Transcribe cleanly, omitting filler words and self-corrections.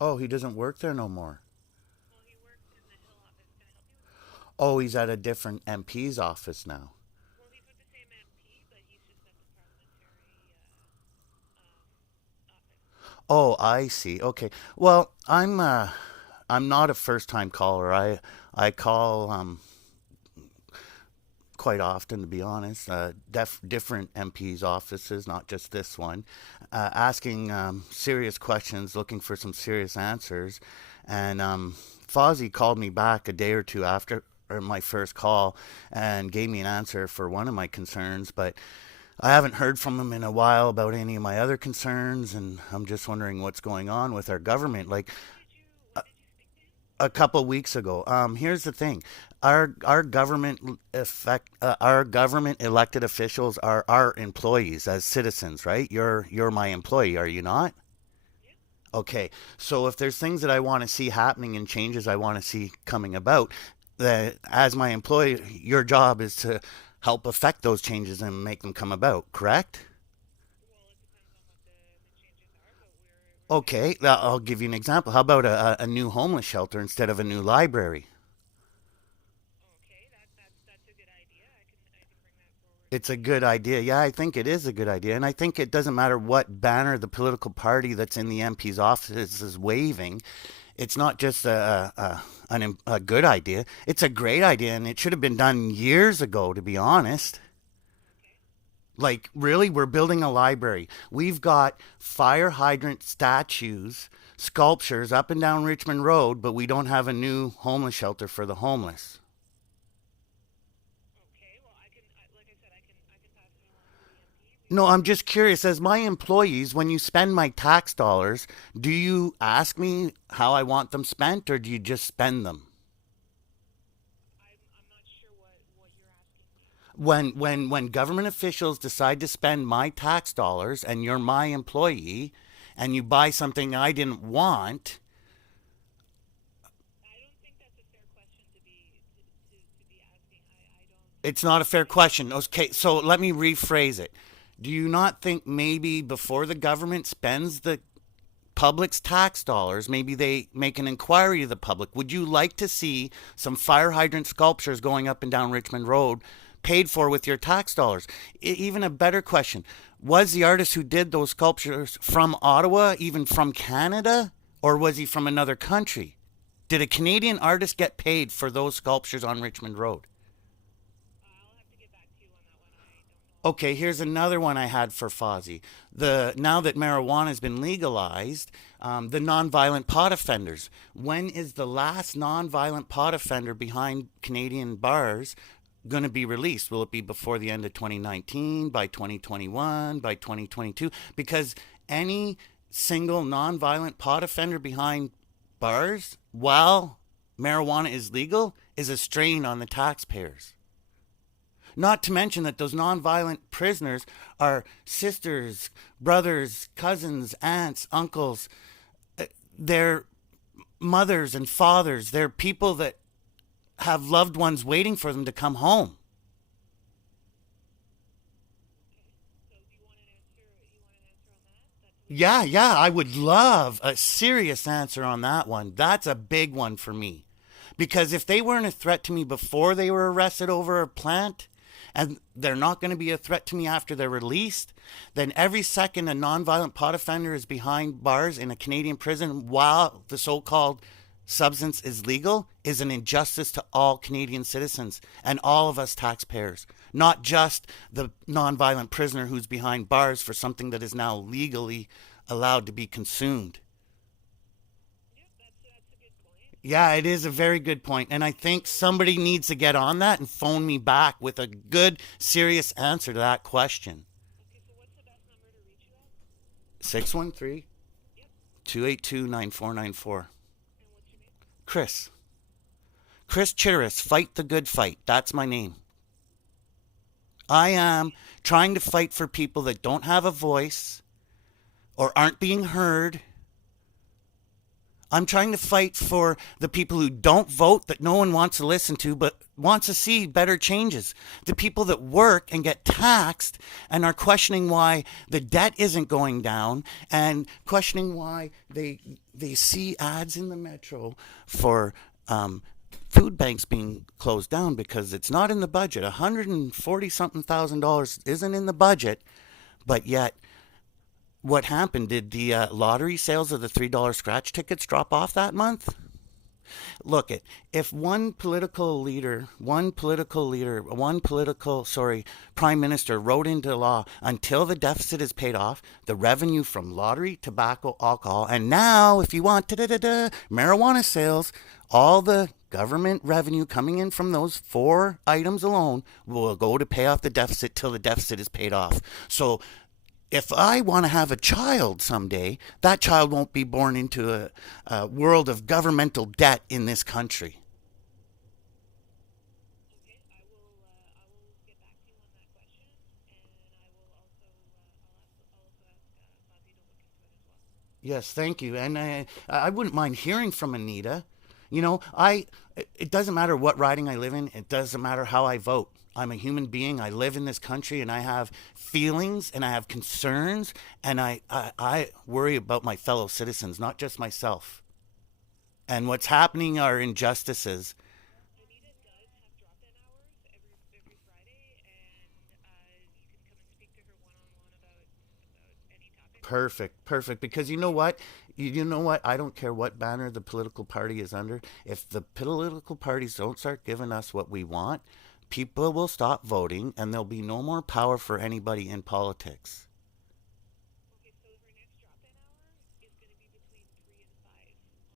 Oh, he doesn't work there no more. Well, he works in the Hill office. Can I help you with something? Oh, he's at a different MP's office now. Well, he's with the same MP, but he's just at the parliamentary office. Oh, I see. Okay. Well, I'm not a first time caller. I call quite often, to be honest. Different MPs' offices, not just this one, asking serious questions, looking for some serious answers. And Fozzie called me back a day or two after my first call and gave me an answer for one of my concerns, but I haven't heard from him in a while about any of my other concerns, and I'm just wondering what's going on with our government. Like, When did you speak to him? a couple weeks ago. Here's the thing: our our government elected officials are our employees as citizens, right? You're my employee, are you not? Yeah. Okay, so if there's things that I want to see happening and changes I want to see coming about, that as my employee, your job is to help affect those changes and make them come about. Correct? Well, it depends on what the changes are, but we're here to Okay, help. I'll give you an example. How about a new homeless shelter instead of a new library? Okay, that's a good idea. I can bring that forward It's a to good idea. Yeah, I think it is a good idea. And I think it doesn't matter what banner the political party that's in the MP's office is waving. It's not just a good idea. It's a great idea, and it should have been done years ago, to be honest. Okay. Like, really, we're building a library. We've got fire hydrant statues, sculptures up and down Richmond Road, but we don't have a new homeless shelter for the homeless. Okay. Well, like I said, I can pass it along to the MP. No, I'm just curious. As my employees, when you spend my tax dollars, do you ask me how I want them spent or do you just spend them? I'm not sure what you're asking me. When government officials decide to spend my tax dollars and you're my employee and you buy something I didn't want, I don't think that's a fair question to be asking. I don't it's think not a that fair I should question. be Okay, so let me rephrase it. Do you not think maybe before the government spends the public's tax dollars, maybe they make an inquiry to the public? Would you like to see some fire hydrant sculptures going up and down Richmond Road paid for with your tax dollars? Even a better question: was the artist who did those sculptures from Ottawa, even from Canada, or was he from another country? Did a Canadian artist get paid for those sculptures on Richmond Road? I'll have to get back to you on that one. I don't know off the Okay, top of here's my head. another one I had for Fozzie. The now that marijuana has been legalized, the nonviolent pot offenders. When is the last nonviolent pot offender behind Canadian bars going to be released? Will it be before the end of 2019, by 2021, by 2022? Because any single nonviolent pot offender behind bars while marijuana is legal is a strain on the taxpayers. Not to mention that those nonviolent prisoners are sisters, brothers, cousins, aunts, uncles. They're mothers and fathers. They're people that have loved ones waiting for them to come home. Okay. So do you want an answer? You want an answer on that? That's a Yeah, legitimate yeah, I question. would love a serious answer on that one. That's a big one for me. Because if they weren't a threat to me before they were arrested over a plant, and they're not going to be a threat to me after they're released, then every second a nonviolent pot offender is behind bars in a Canadian prison while the so called substance is legal is an injustice to all Canadian citizens and all of us taxpayers, not just the nonviolent prisoner who's behind bars for something that is now legally allowed to be consumed. Yep, that's a good point. Yeah, it is a very good point. And I think So somebody needs to get on that and phone me back with a good, serious answer to that question. okay, so what's the best number to reach you at? 613 Yep. 282 9494. And what's your name? Chris. Chris Chitteris, Fight the Good Fight. That's my name. I am Okay. trying to fight for people that don't have a voice or aren't being heard. I'm trying to fight for the people who don't vote, that no one wants to listen to, but wants to see better changes. The people that work and get taxed and are questioning why the debt isn't going down, and questioning why they see ads in the metro for food banks being closed down because it's not in the budget. 140 something thousand dollars isn't in the budget, but yet what happened? Did the lottery sales of the $3 scratch tickets drop off that month? Look it. If one political, sorry, prime minister wrote into law, until the deficit is paid off, the revenue from lottery, tobacco, alcohol, and now, if you want, marijuana sales, all the government revenue coming in from those four items alone will go to pay off the deficit till the deficit is paid off. So if I want to have a child someday, that child won't be born into a world of governmental debt in this country. Okay, I will get back to you on that question, and I will also I'll also ask Fuzzy to look into it as well. Yes, thank you. And I wouldn't mind hearing from Anita. It doesn't matter what riding I live in, it doesn't matter how I vote. I'm a human being. I live in this country and I have feelings and I have concerns, and I worry about my fellow citizens, not just myself. And what's happening are injustices. Anita does have drop-in hours every Friday, and you can come and speak to her one-on-one about any topic. Perfect, perfect. Because you know what? You know what? I don't care what banner the political party is under. If the political parties don't start giving us what we want, people will stop voting and there'll be no more power for anybody in politics.